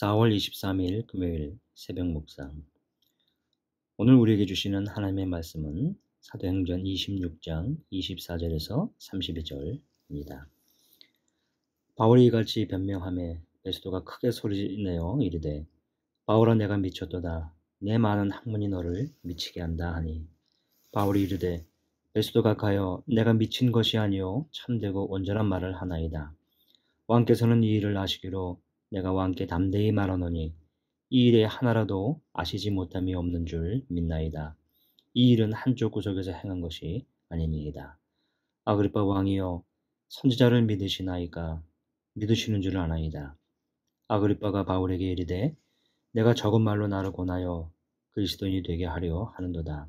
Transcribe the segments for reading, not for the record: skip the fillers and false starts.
4월 23일 금요일 새벽 묵상. 오늘 우리에게 주시는 하나님의 말씀은 사도행전 26장 24절에서 32절입니다. 바울이 이같이 변명하매 베스도가 크게 소리내어 이르되 바울아 내가 미쳤도다. 내 많은 학문이 너를 미치게 한다 하니 바울이 이르되 베스도가 가여 내가 미친 것이 아니요 참되고 온전한 말을 하나이다. 왕께서는 이 일을 아시기로 내가 왕께 담대히 말하노니 이 일에 하나라도 아시지 못함이 없는 줄 믿나이다. 이 일은 한쪽 구석에서 행한 것이 아니니이다. 아그리빠 왕이여 선지자를 믿으시나이까? 믿으시는 줄 아나이다. 아그리빠가 바울에게 이르되 내가 적은 말로 나를 권하여 그리스도인이 되게 하려 하는도다.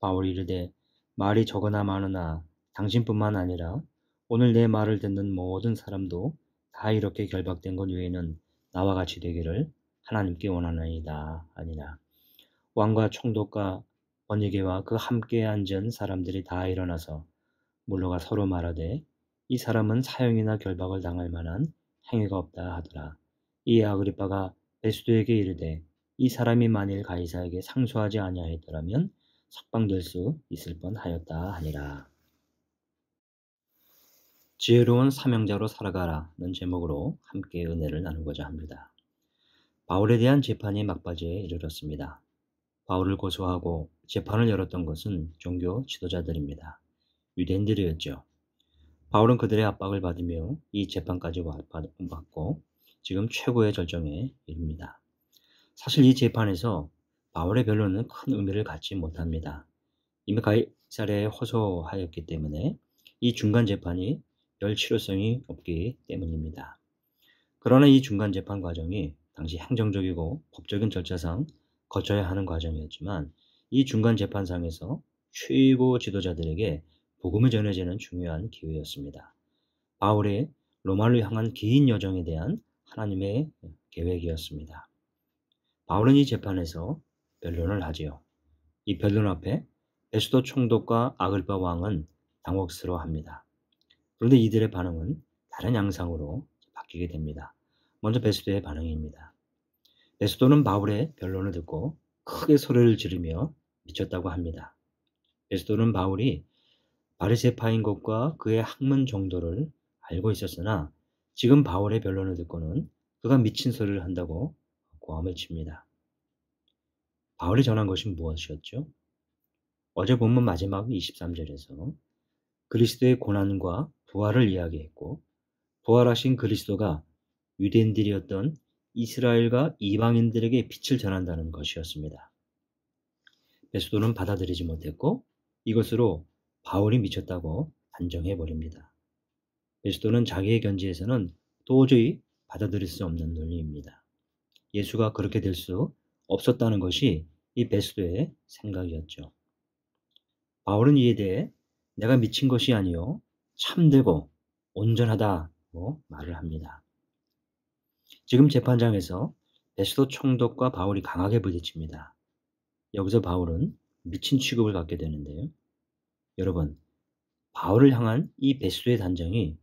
바울이 이르되 말이 적으나 많으나 당신뿐만 아니라 오늘 내 말을 듣는 모든 사람도 다 이렇게 결박된 것 외에는 나와 같이 되기를 하나님께 원하나이다 아니라. 왕과 총독과 번이게와 그 함께 앉은 사람들이 다 일어나서 물러가 서로 말하되 이 사람은 사형이나 결박을 당할 만한 행위가 없다 하더라. 이에 아그리빠가 베스도에게 이르되 이 사람이 만일 가이사에게 상소하지 아니하였더라면 석방될 수 있을 뻔하였다 하니라. 지혜로운 사명자로 살아가라는 제목으로 함께 은혜를 나누고자 합니다. 바울에 대한 재판이 막바지에 이르렀습니다. 바울을 고소하고 재판을 열었던 것은 종교 지도자들입니다. 유대인들이었죠. 바울은 그들의 압박을 받으며 이 재판까지 받고 지금 최고의 절정에 이릅니다. 사실 이 재판에서 바울의 변론은 큰 의미를 갖지 못합니다. 이미 가이사랴에 호소하였기 때문에 이 중간 재판이 별 실효성이 없기 때문입니다. 그러나 이 중간 재판 과정이 당시 행정적이고 법적인 절차상 거쳐야 하는 과정이었지만 이 중간 재판상에서 최고 지도자들에게 복음이 전해지는 중요한 기회였습니다. 바울의 로마를 향한 긴 여정에 대한 하나님의 계획이었습니다. 바울은 이 재판에서 변론을 하지요. 이 변론 앞에 베스도 총독과 아글바 왕은 당혹스러워합니다. 그런데 이들의 반응은 다른 양상으로 바뀌게 됩니다. 먼저 베스도의 반응입니다. 베스도는 바울의 변론을 듣고 크게 소리를 지르며 미쳤다고 합니다. 베스도는 바울이 바리새파인 것과 그의 학문 정도를 알고 있었으나 지금 바울의 변론을 듣고는 그가 미친 소리를 한다고 고함을 칩니다. 바울이 전한 것이 무엇이었죠? 어제 본문 마지막 23절에서 그리스도의 고난과 부활을 이야기했고 부활하신 그리스도가 유대인들이었던 이스라엘과 이방인들에게 빛을 전한다는 것이었습니다. 베스도는 받아들이지 못했고 이것으로 바울이 미쳤다고 단정해버립니다. 베스도는 자기의 견지에서는 도저히 받아들일 수 없는 논리입니다. 예수가 그렇게 될 수 없었다는 것이 이 베스도의 생각이었죠. 바울은 이에 대해 내가 미친 것이 아니요 참되고 온전하다고 말을 합니다. 지금 재판장에서 베스도 총독과 바울이 강하게 부딪힙니다. 여기서 바울은 미친 취급을 받게 되는데요. 여러분, 바울을 향한 이 베스도의 단정이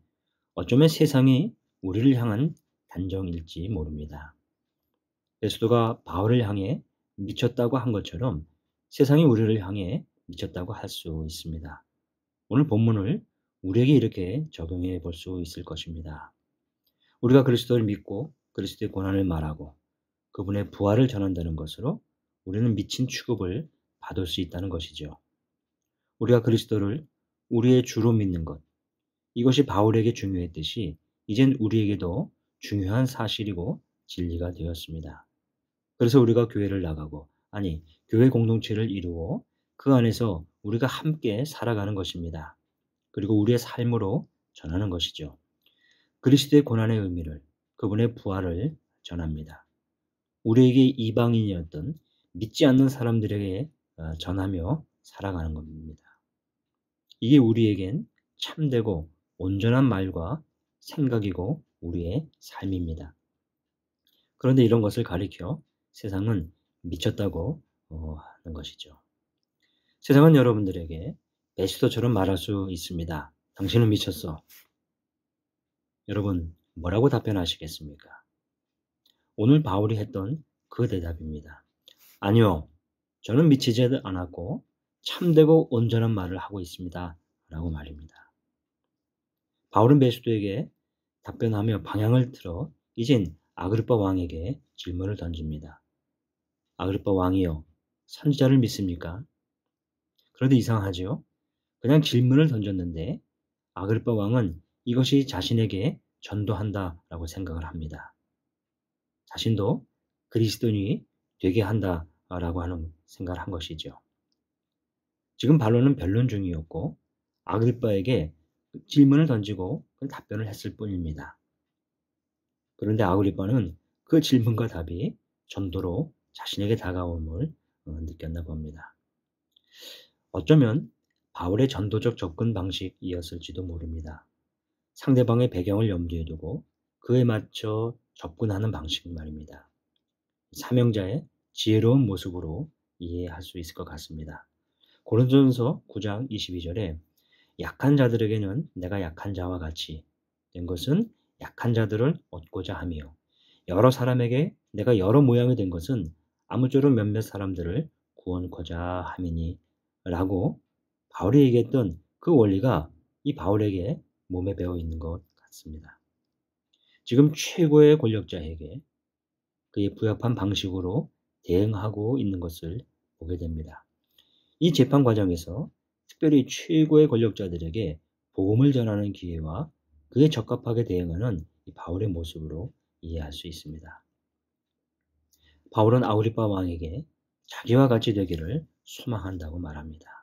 어쩌면 세상이 우리를 향한 단정일지 모릅니다. 베스도가 바울을 향해 미쳤다고 한 것처럼 세상이 우리를 향해 미쳤다고 할 수 있습니다. 오늘 본문을 우리에게 이렇게 적용해 볼 수 있을 것입니다. 우리가 그리스도를 믿고 그리스도의 고난을 말하고 그분의 부활을 전한다는 것으로 우리는 미친 취급을 받을 수 있다는 것이죠. 우리가 그리스도를 우리의 주로 믿는 것, 이것이 바울에게 중요했듯이 이젠 우리에게도 중요한 사실이고 진리가 되었습니다. 그래서 우리가 교회를 나가고, 교회 공동체를 이루고 그 안에서 우리가 함께 살아가는 것입니다. 그리고 우리의 삶으로 전하는 것이죠. 그리스도의 고난의 의미를, 그분의 부활을 전합니다. 우리에게 이방인이었던 믿지 않는 사람들에게 전하며 살아가는 겁니다. 이게 우리에겐 참되고 온전한 말과 생각이고 우리의 삶입니다. 그런데 이런 것을 가리켜 세상은 미쳤다고 하는 것이죠. 세상은 여러분들에게 베스도처럼 말할 수 있습니다. 당신은 미쳤어. 여러분, 뭐라고 답변하시겠습니까? 오늘 바울이 했던 그 대답입니다. 아니요, 저는 미치지 않았고 참되고 온전한 말을 하고 있습니다. 라고 말입니다. 바울은 베스도에게 답변하며 방향을 틀어 이젠 아그리빠 왕에게 질문을 던집니다. 아그리빠 왕이요, 선지자를 믿습니까? 그런데 이상하지요? 그냥 질문을 던졌는데 아그리빠 왕은 이것이 자신에게 전도한다라고 생각을 합니다. 자신도 그리스도인이 되게 한다라고 하는 생각을 한 것이죠. 지금 반론은 변론 중이었고 아그리빠에게 질문을 던지고 답변을 했을 뿐입니다. 그런데 아그리빠는 그 질문과 답이 전도로 자신에게 다가옴을 느꼈나 봅니다. 어쩌면 바울의 전도적 접근 방식이었을지도 모릅니다. 상대방의 배경을 염두에 두고 그에 맞춰 접근하는 방식 말입니다. 사명자의 지혜로운 모습으로 이해할 수 있을 것 같습니다. 고린도전서 9장 22절에 약한 자들에게는 내가 약한 자와 같이 된 것은 약한 자들을 얻고자 하며 여러 사람에게 내가 여러 모양이 된 것은 아무쪼록 몇몇 사람들을 구원코자 함이니 라고 바울이 얘기했던 그 원리가 이 바울에게 몸에 배어 있는 것 같습니다. 지금 최고의 권력자에게 그의 부합한 방식으로 대응하고 있는 것을 보게 됩니다. 이 재판 과정에서 특별히 최고의 권력자들에게 복음을 전하는 기회와 그에 적합하게 대응하는 이 바울의 모습으로 이해할 수 있습니다. 바울은 아그리빠 왕에게 자기와 같이 되기를 소망한다고 말합니다.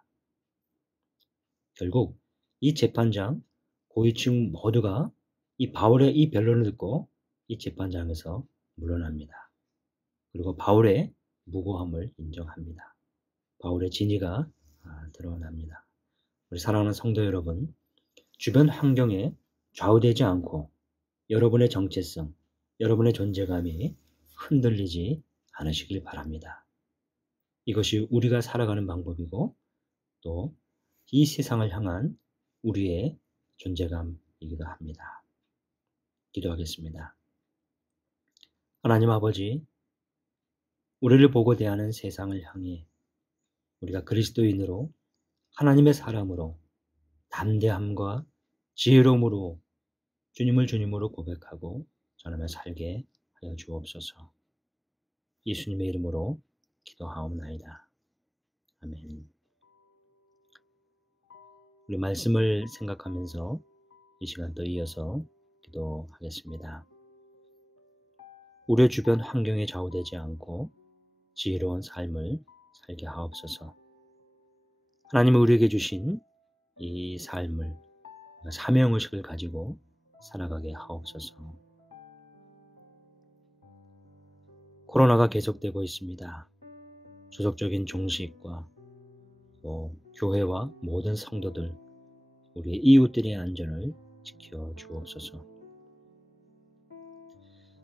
결국 이 재판장, 고위층 모두가 이 바울의 이 변론을 듣고 이 재판장에서 물러납니다. 그리고 바울의 무고함을 인정합니다. 바울의 진위가 드러납니다. 우리 사랑하는 성도 여러분, 주변 환경에 좌우되지 않고 여러분의 정체성, 여러분의 존재감이 흔들리지 않으시길 바랍니다. 이것이 우리가 살아가는 방법이고 또 이 세상을 향한 우리의 존재감이기도 합니다. 기도하겠습니다. 하나님 아버지, 우리를 보고 대하는 세상을 향해 우리가 그리스도인으로 하나님의 사람으로 담대함과 지혜로움으로 주님을 주님으로 고백하고 전하며 살게 하여 주옵소서. 예수님의 이름으로 기도하옵나이다. 아멘. 우리 말씀을 생각하면서 이 시간 또 이어서 기도하겠습니다. 우리 주변 환경에 좌우되지 않고 지혜로운 삶을 살게 하옵소서. 하나님이 우리에게 주신 이 삶을 사명의식을 가지고 살아가게 하옵소서. 코로나가 계속되고 있습니다. 조속적인 종식과 또 교회와 모든 성도들, 우리 이웃들의 안전을 지켜 주옵소서.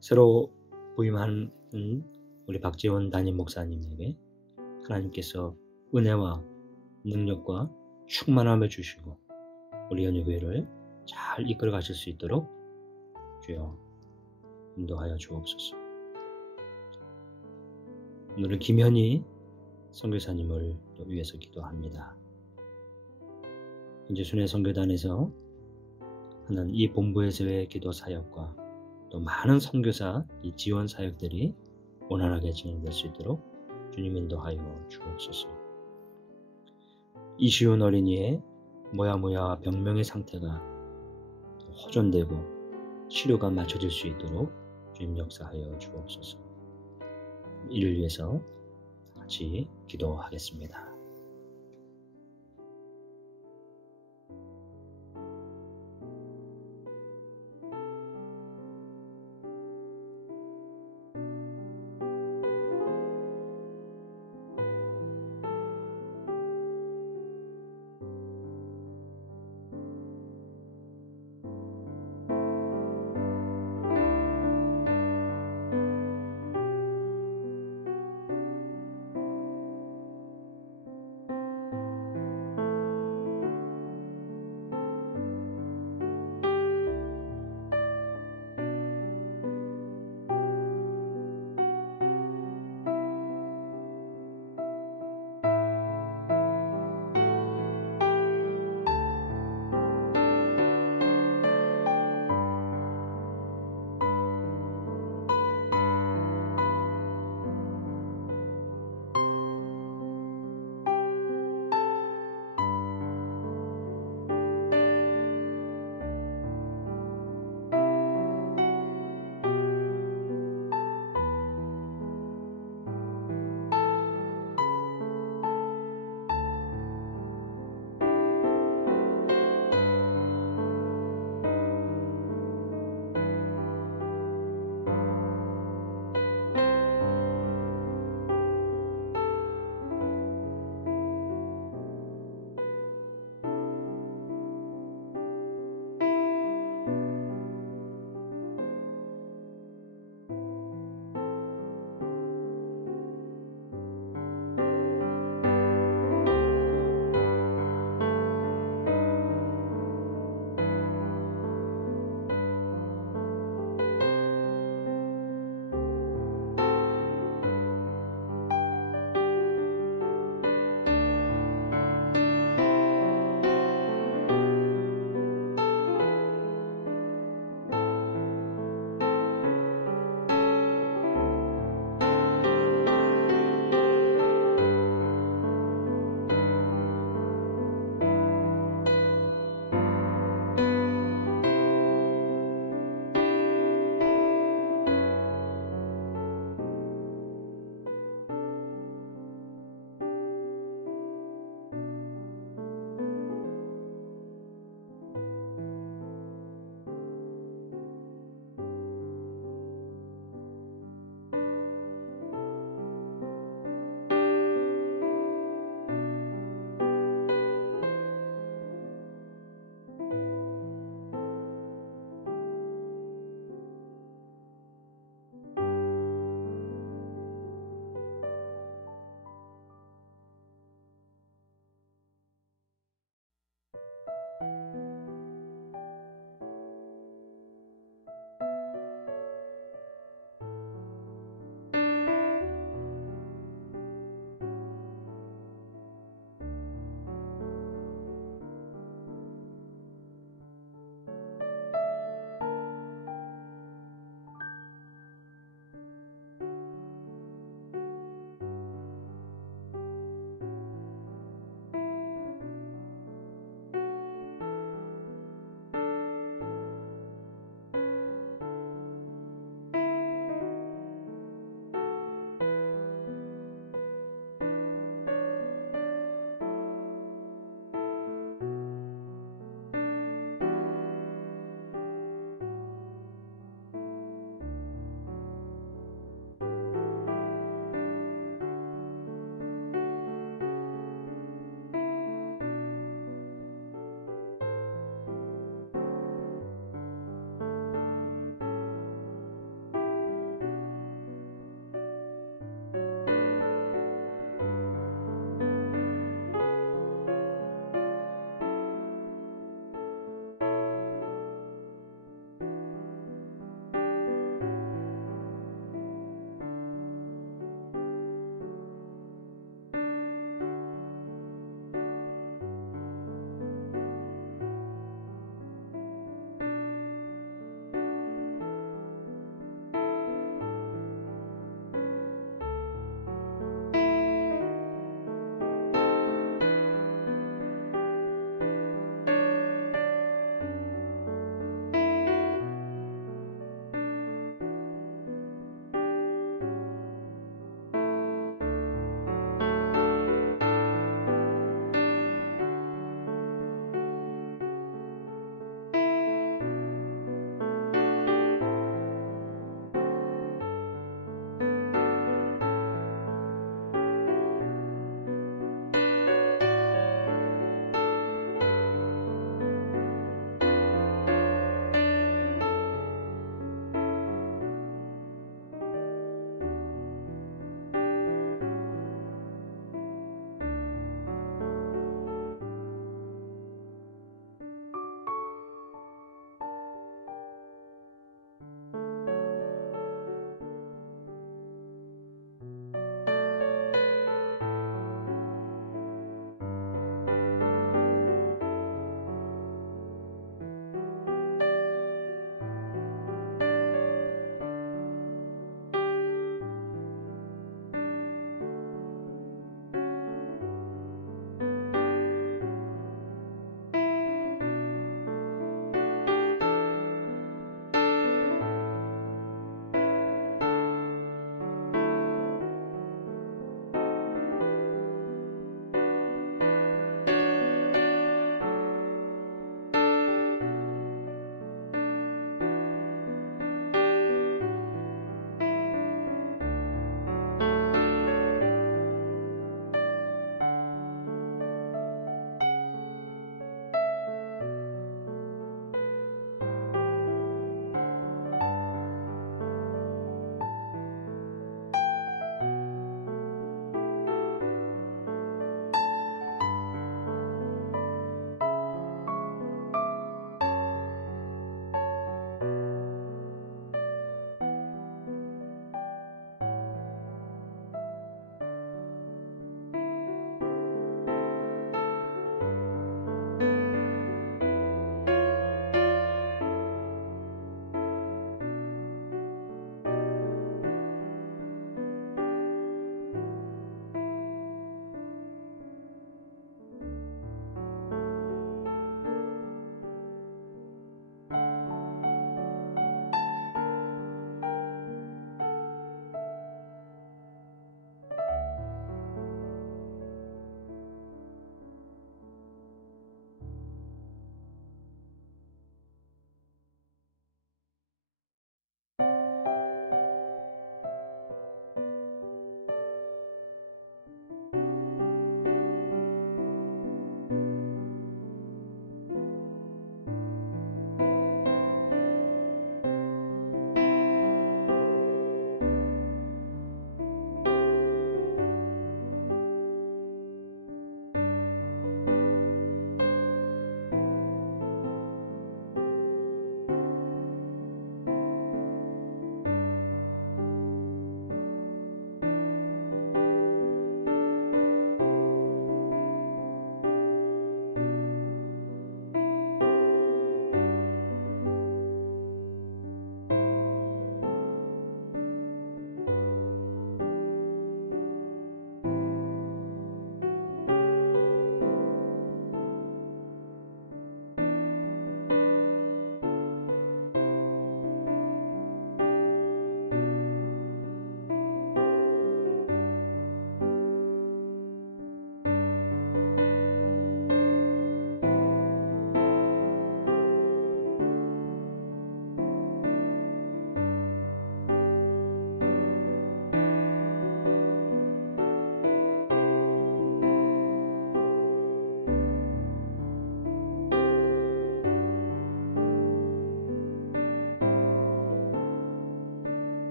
새로 부임한 우리 박재원 담임 목사님에게 하나님께서 은혜와 능력과 충만함을 주시고 우리 연유교회를 잘 이끌어 가실 수 있도록 주여 인도하여 주옵소서. 오늘은 김현희 선교사님을 위해서 기도합니다. 현재 순회 선교단에서 하는 이 본부에서의 기도 사역과 또 많은 선교사 이 지원 사역들이 원활하게 진행될 수 있도록 주님 인도하여 주옵소서. 이시훈 어린이의 모야모야 병명의 상태가 호전되고 치료가 맞춰질 수 있도록 주님 역사하여 주옵소서. 이를 위해서 같이 기도하겠습니다.